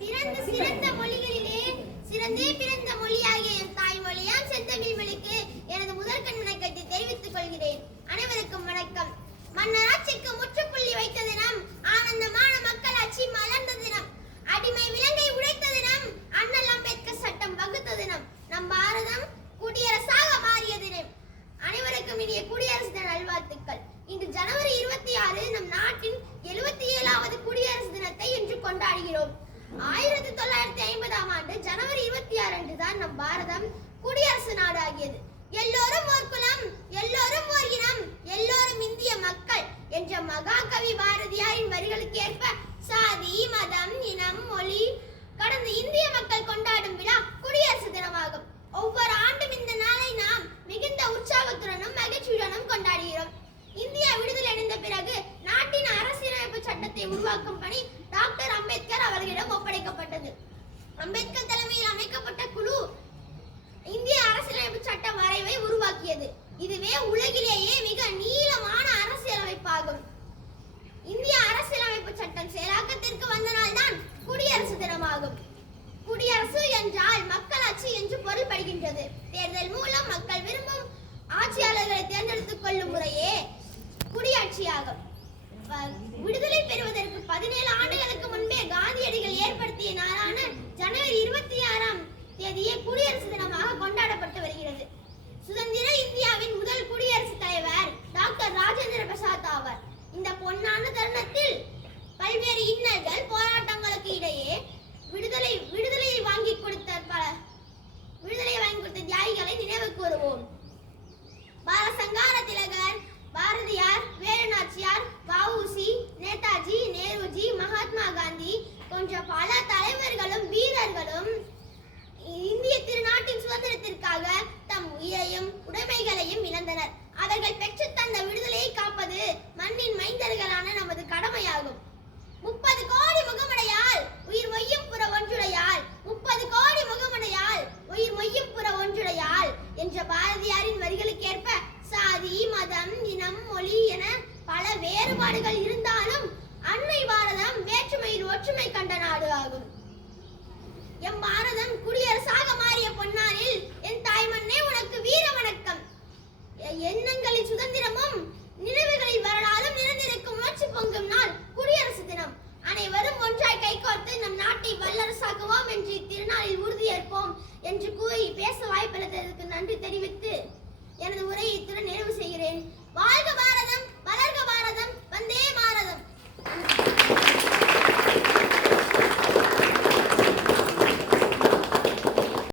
பிறந்த சிறந்த மொழிகளிலே சிறந்தே பிறந்த மொழியாகிய என் தாய்மொழியாம் செந்தமிழ் மொழிக்கு எனது முதற்கண் வணக்கத்தை தெரிவித்துக் கொள்கிறேன். அனைவருக்கும் வணக்கம். மன்னராட்சிக்கு முற்றுப்புள்ளி வைத்த தினம், ஆனந்தமான மக்களாட்சி மலர்ந்த தினம், அடிமை விலங்கை உடைத்த தினம், அண்ணல் அம்பேத்கர் சட்டம் வகுத்த தினம், நம் பாரதம் குடியரசாக மாறிய தினம். அனைவருக்கும் இனிய குடியரசு தின நல்வாழ்த்துக்கள். இன்று ஜனவரி 26 நம் நாட்டின் 77வது குடியரசு தினத்தை இன்று கொண்டாடுகிறோம். 1950ஆம் ஆண்டு ஜனவரி 26 அன்றுதான் நம் பாரதம் குடியரசு நாடு ஆகியது. எல்லோரும் ஓர் குலம், எல்லோரும் ஓர் இனம், எல்லோரும் இந்திய மக்கள் என்ற மகாகவி பாரதியாரின் வரிகளுக்கு ஏற்ப சாதி, மதம், இனம், மொழி கடந்த இந்திய மக்கள் கொண்டாடும் விழா குடியரசு தினமாகும். ஒவ்வொரு ஆண்டும் இந்த நாளை நாம் மிகுந்த உற்சாகத்துடனும் மகிழ்ச்சியுடனும் கொண்டாடுகிறோம். இந்தியா விடுதலை அடைந்த பிறகு நாட்டின் அரசியலமைப்பு சட்டத்தை உருவாக்கும் பணி டாக்டர் அம்பேத்கர் அவர்களிடம் ஒப்படைக்கப்பட்டது. அம்பேத்கர் தலைமையில் அமைக்கப்பட்ட குழு இந்திய அரசியலமைப்பு சட்ட வரைவை உருவாக்கியது. இதுவே உலகிலேயே மிக நீளமான அரசியலமைப்பாகும். இந்திய அரசியலமைப்பு சட்டம் செயலாக்கத்திற்கு வந்த நாள் தான் குடியரசு தினமாகும். குடியரசு என்றால் மக்களாட்சி என்று பொருள்படுகின்றது. தேர்தல் மூலம் மக்கள் விரும்பும் ஆட்சியாளர்களை தேர்ந்தெடுத்துக் கொள்ளும் முறையே குடியாட்சியாகும். விடுதலை பெறுவதற்கு 17 ஆண்டுகளுக்கு முன்பே காந்தியடிகள் ஏற்படுத்திய நாளான ஜனவரி 26ஆம் தேதியே குடியரசு தினமாக கொண்டாடப்பட்டு வருகிறது. சுதந்திர இந்தியாவின் முதல் குடியரசுத் தலைவர் டாக்டர் ராஜேந்திர பிரசாத் ஆவார். இந்த பொன்னான தருணத்தில் பல்வேறு இன்னல்கள் போராட்டங்களுக்கு இடையே விடுதலையை வாங்கி கொடுத்த தியாகிகளை நினைவு கூறுவோம். பாலசங்கார திலகர், பாரதியார், வேலுநாச்சியார், வ.உ.சி., நேதாஜி, நேருஜி, மகாத்மா காந்தி போன்ற பல தலைவர்களும் வீரர்களும் இந்திய திருநாட்டின் சுதந்திரத்திற்காக தம் உயிரையும் உடைமைகளையும் இழந்தனர். அவர்கள் பெற்று தந்த விடுதலையை காப்பது மண்ணின் மைந்தர்களான நமது கடமையாகும். 30 கோடி முகமுடையால் உயிர் மொய்யும் புற ஒன்றுடையால், 30 கோடி முகமுடையால் உயிர் மொய்யும் புற ஒன்றுடையால் என்ற பாரதியாரின் வரிகளுக்கேற்ப சாதி, மதம், இனம், மொழி என பல வேறுபாடுகள் இருந்தாலும் அன்னை பாரதம் வேற்றுமையில் ஒற்றுமை கண்ட நாடு ஆகும். எம் பாரதம் குடியரசாக மாறிய பொன்னாளில் என் தாய்மண்ணே உனக்கு வீர வணக்கம். எண்ணங்களின் சுதந்திரமும் நினைவுகளில் வரலாறும் நிறைந்திருக்கும் உணர்ச்சி பொங்கும் நாள் குடியரசு தினம். அனைவரும் ஒன்றாய் கைகோர்த்து நம் நாட்டை வல்லரசாக்குவோம் என்று இத்திருநாளில் உறுதியேற்போம் என்று கூறி பேச வாய்ப்பளித்ததற்கு நன்றி தெரிவித்து எனது உரையை இத்துடன் நிறைவு செய்கிறேன். வாழ்க